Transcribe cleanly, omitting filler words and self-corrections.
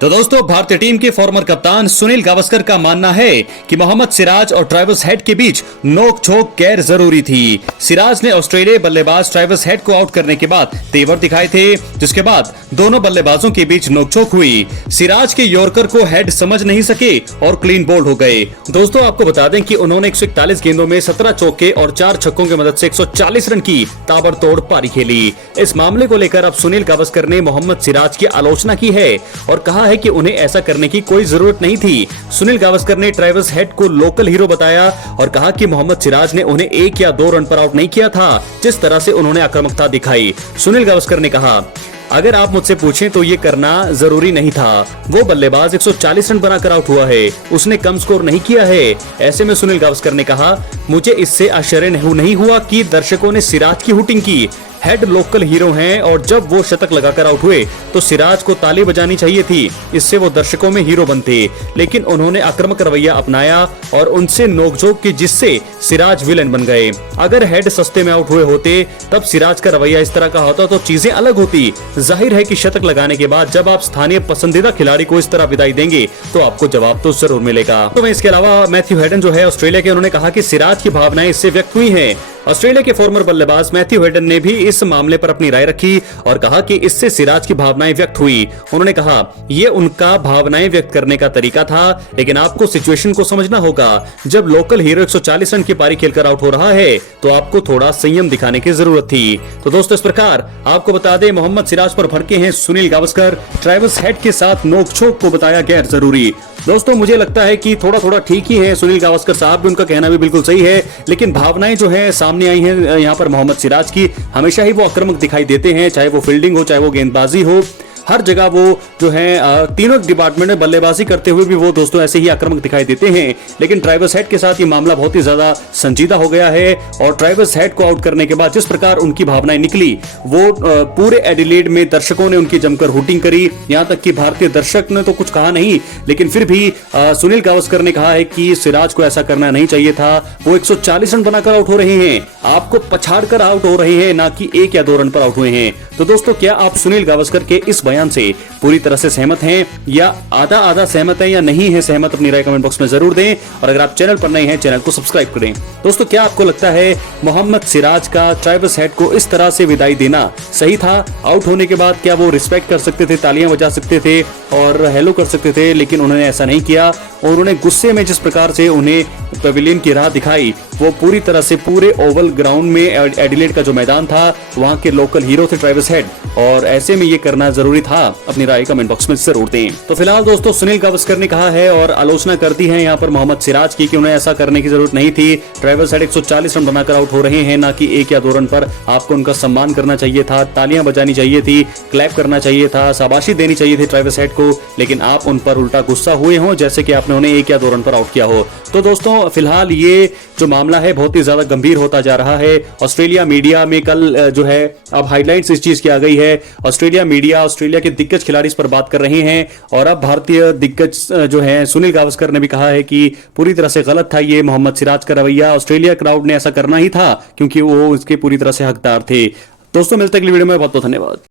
तो दोस्तों, भारतीय टीम के फॉर्मर कप्तान सुनील गावस्कर का मानना है कि मोहम्मद सिराज और ट्रेविस हेड के बीच नोक-झोंक गैर जरूरी थी। सिराज ने ऑस्ट्रेलियाई बल्लेबाज ट्रेविस हेड को आउट करने के बाद तेवर दिखाए थे, जिसके बाद दोनों बल्लेबाजों के बीच नोक-झोंक हुई। सिराज के यॉर्कर को हेड समझ नहीं सके और क्लीन बोल्ड हो गए। दोस्तों, आपको बता दें कि उन्होंने 141 गेंदों में 17 चौके और 4 छक्कों की मदद से 140 रन की ताबड़तोड़ पारी खेली। इस मामले को लेकर अब सुनील गावस्कर ने मोहम्मद सिराज की आलोचना की है और कहा है कि उन्हें ऐसा करने की कोई जरूरत नहीं थी। सुनील गावस्कर ने ट्रेविस हेड को लोकल हीरो बताया और कहा कि मोहम्मद सिराज ने उन्हें 1 या 2 रन पर आउट नहीं किया था, जिस तरह से उन्होंने आक्रामकता दिखाई। सुनील गावस्कर ने कहा, अगर आप मुझसे पूछें तो ये करना जरूरी नहीं था। वो बल्लेबाज 140 रन बनाकर आउट हुआ है, उसने कम स्कोर नहीं किया है। ऐसे में सुनील गावस्कर ने कहा, मुझे इससे आश्चर्य नहीं हुआ कि दर्शकों ने सिराज की हुटिंग की। हेड लोकल हीरो हैं और जब वो शतक लगाकर आउट हुए तो सिराज को ताली बजानी चाहिए थी, इससे वो दर्शकों में हीरो बनते। लेकिन उन्होंने आक्रामक रवैया अपनाया और उनसे नोकझोंक की, जिससे सिराज विलेन बन गए। अगर हेड सस्ते में आउट हुए होते तब सिराज का रवैया इस तरह का होता तो चीजें अलग होती। जाहिर है कि शतक लगाने के बाद जब आप स्थानीय पसंदीदा खिलाड़ी को इस तरह विदाई देंगे तो आपको जवाब तो जरूर मिलेगा। तो इसके अलावा मैथ्यू हेडन जो है ऑस्ट्रेलिया के, उन्होंने कहा कि सिराज की भावनाएं इससे व्यक्त हुई हैं। ऑस्ट्रेलिया के फॉर्मर बल्लेबाज मैथ्यू हेडन ने भी इस मामले पर अपनी राय रखी और कहा कि इससे सिराज की भावनाएं व्यक्त हुई। उन्होंने कहा, ये उनका भावनाएं व्यक्त करने का तरीका था, लेकिन आपको सिचुएशन को समझना होगा। जब लोकल हीरो 140 रन की पारी खेलकर आउट हो रहा है तो आपको थोड़ा संयम दिखाने की जरूरत थी। तो दोस्तों, इस प्रकार आपको बता दें, मोहम्मद सिराज पर भड़के हैं सुनील गावस्कर। ट्रेविस हेड के साथ नोक-झोंक को बताया गैर जरूरी। दोस्तों, मुझे लगता है कि थोड़ा ठीक ही है। सुनील गावस्कर साहब भी, उनका कहना भी बिल्कुल सही है, लेकिन भावनाएं जो है सामने आई हैं यहाँ पर मोहम्मद सिराज की। हमेशा ही वो आक्रामक दिखाई देते हैं, चाहे वो फील्डिंग हो, चाहे वो गेंदबाजी हो। हर जगह वो जो है तीनों डिपार्टमेंट में बल्लेबाजी करते हुए भी वो दोस्तों ऐसे ही आक्रामक दिखाई देते हैं। लेकिन ट्रेविस हेड के साथ ये मामला बहुत ही ज्यादा संजीदा हो गया है और ट्रेविस हेड को आउट करने के बाद जिस प्रकार उनकी भावनाएं निकली, वो पूरे एडिलेड में दर्शकों ने उनकी जमकर हुटिंग करी। यहाँ तक कि भारतीय दर्शक ने तो कुछ कहा नहीं, लेकिन फिर भी सुनील गावस्कर ने कहा है कि सिराज को ऐसा करना नहीं चाहिए था। वो 140 रन बनाकर आउट हो रहे हैं, आपको पछाड़ कर आउट हो रहे हैं, ना कि 1 या 2 रन पर आउट हुए हैं। तो दोस्तों, क्या आप सुनील गावस्कर के इस बयान से पूरी तरह से सहमत हैं या आधा सहमत हैं या नहीं है सहमत? अपनी राय कमेंट बॉक्स में जरूर दें और अगर आप चैनल पर नए हैं, चैनल को सब्सक्राइब करें। दोस्तों, क्या आपको लगता है मोहम्मद सिराज का ट्रेविस हेड को इस तरह से विदाई देना सही था? आउट होने के बाद क्या वो रिस्पेक्ट कर सकते थे, तालियां बजा सकते थे और हेलो कर सकते थे? लेकिन उन्होंने ऐसा नहीं किया और उन्होंने गुस्से में जिस प्रकार से उन्हें पवेलियन की राह दिखाई, वो पूरी तरह से पूरे ओवल ग्राउंड में, एडिलेड का जो मैदान था, वहां के लोकल हीरो थे ट्रेविस हेड, और ऐसे में ये करना जरूरी था। अपनी राय कमेंट बॉक्स में जरूर दें। तो फिलहाल दोस्तों, सुनील गावस्कर ने कहा है और आलोचना कर दी है यहाँ पर मोहम्मद सिराज की कि उन्हें ऐसा करने की जरूरत नहीं थी। ट्रेविस हेड 140 रन बनाकर आउट हो रहे हैं, ना कि 1 या 2 रन पर। आपको उनका सम्मान करना चाहिए था, तालियां बजानी चाहिए थी, क्लैप करना चाहिए था, शाबाशी देनी चाहिए थी ट्रेविस हेड को, लेकिन आप उन पर उल्टा गुस्सा हुए हो जैसे कि आपने उन्हें 1 या 2 रन पर आउट किया हो। तो दोस्तों, फिलहाल ये जो मामला है बहुत ही ज्यादा गंभीर होता जा रहा है। ऑस्ट्रेलिया मीडिया में कल जो है अब हाइलाइट्स इस चीज की आ गई है। ऑस्ट्रेलिया मीडिया ऑस्ट्रेलिया के दिग्गज खिलाड़ी इस पर बात कर रहे हैं और अब भारतीय दिग्गज जो है सुनील गावस्कर ने भी कहा है कि पूरी तरह से गलत था ये मोहम्मद सिराज का रवैया। ऑस्ट्रेलिया क्राउड ने ऐसा करना ही था क्योंकि वो इसके पूरी तरह से हकदार थे। दोस्तों, मिलते हैं अगली वीडियो में। बहुत बहुत धन्यवाद।